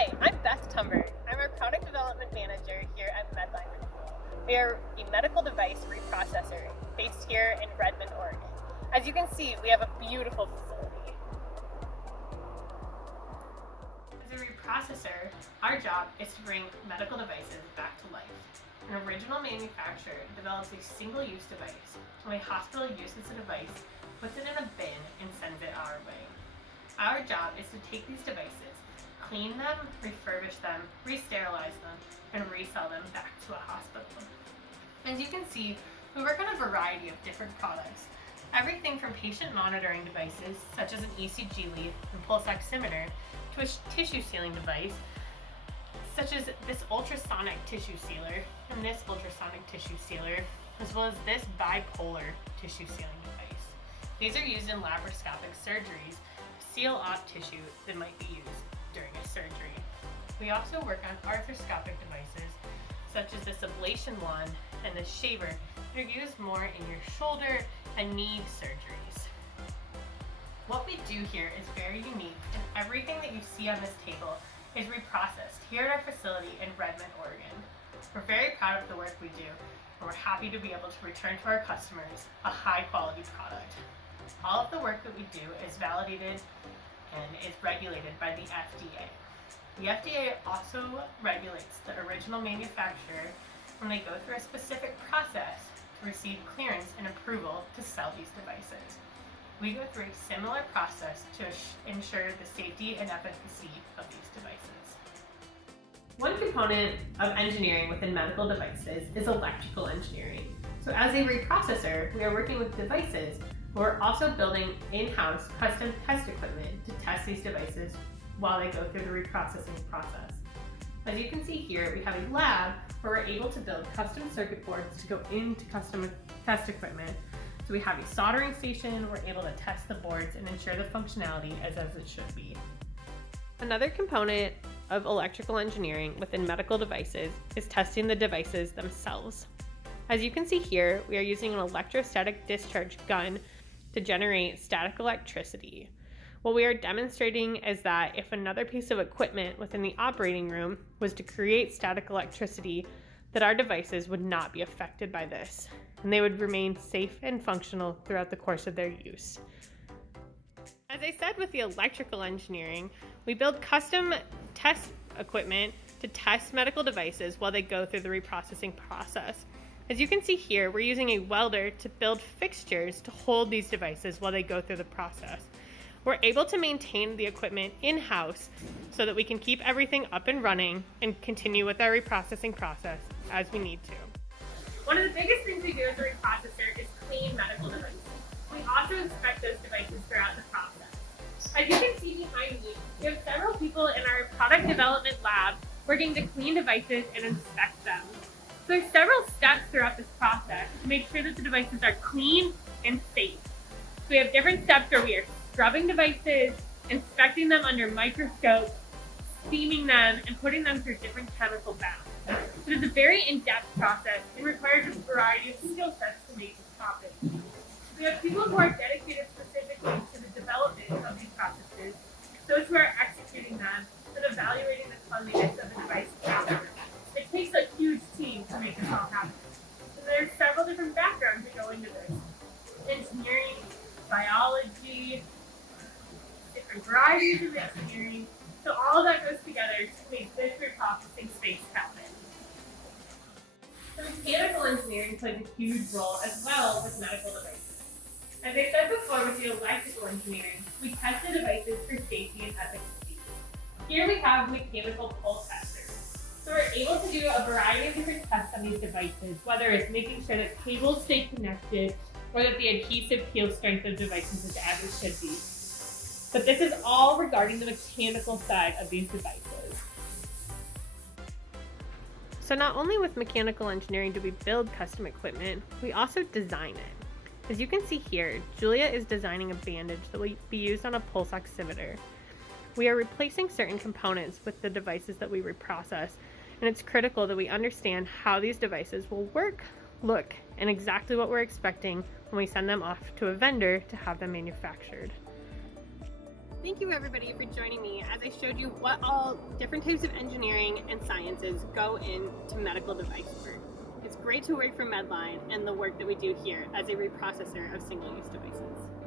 Hi, I'm Beth. I'm our product development manager here at Medline. We are a medical device reprocessor based here in Redmond, Oregon. As you can see, we have a beautiful facility. As a reprocessor, our job is to bring medical devices back to life. An original manufacturer develops a single-use device. When a hospital uses the device, puts it in a bin, and sends it our way. Our job is to take these devices, clean them, refurbish them, re-sterilize them, and resell them back to a hospital. As you can see, we work on a variety of different products. Everything from patient monitoring devices, such as an ECG lead and pulse oximeter, to a tissue sealing device, such as this ultrasonic tissue sealer and this ultrasonic tissue sealer, as well as this bipolar tissue sealing device. These are used in laparoscopic surgeries to seal off tissue that might be used during a surgery. We also work on arthroscopic devices, such as this ablation wand and this shaver, that are used more in your shoulder and knee surgeries. What we do here is very unique, and everything that you see on this table is reprocessed here at our facility in Redmond, Oregon. We're very proud of the work we do, and we're happy to be able to return to our customers a high-quality product. All of the work that we do is validated and is regulated by the FDA. The FDA also regulates the original manufacturer when they go through a specific process to receive clearance and approval to sell these devices. We go through a similar process to ensure the safety and efficacy of these devices. One component of engineering within medical devices is electrical engineering. So as a reprocessor, we are working with devices, but we're also building in-house custom test equipment to test these devices while they go through the reprocessing process. As you can see here, we have a lab where we're able to build custom circuit boards to go into custom test equipment. So we have a soldering station, we're able to test the boards and ensure the functionality as it should be. Another component of electrical engineering within medical devices is testing the devices themselves. As you can see here, we are using an electrostatic discharge gun to generate static electricity. What we are demonstrating is that if another piece of equipment within the operating room was to create static electricity, that our devices would not be affected by this, and they would remain safe and functional throughout the course of their use. As I said with the electrical engineering, we build custom test equipment to test medical devices while they go through the reprocessing process. As you can see here, we're using a welder to build fixtures to hold these devices while they go through the process. We're able to maintain the equipment in-house so that we can keep everything up and running and continue with our reprocessing process as we need to. One of the biggest things we do as a reprocessor is clean medical devices. We also inspect those devices throughout the process. As you can see behind me, we have several people in our product development lab working to clean devices and inspect them. So there's several steps throughout this process to make sure that the devices are clean and safe. So we have different steps where we are scrubbing devices, inspecting them under microscopes, steaming them, and putting them through different chemical baths. It is a very in-depth process and requires a variety of skill sets to make this happen. We have people who are dedicated specifically to the development of these processes, those who are executing them, and evaluating the cleanliness of the device afterwards. It takes a huge team to make this all happen. And there's several different backgrounds that go into this. Engineering, biology, different varieties of engineering. So all of that goes together to make this reprocessing space happen. So mechanical engineering plays a huge role as well with medical devices. As I said before with the electrical engineering, we test the devices for safety and efficacy. Here we have mechanical pull testers. So we're able to do a variety of different tests on these devices, whether it's making sure that cables stay connected or that the adhesive peel strength of devices is as it should be. But this is all regarding the mechanical side of these devices. So not only with mechanical engineering do we build custom equipment, we also design it. As you can see here, Julia is designing a bandage that will be used on a pulse oximeter. We are replacing certain components with the devices that we reprocess, and it's critical that we understand how these devices will work, look, and exactly what we're expecting when we send them off to a vendor to have them manufactured. Thank you everybody for joining me as I showed you what all different types of engineering and sciences go into medical device work. It's great to work for Medline and the work that we do here as a reprocessor of single-use devices.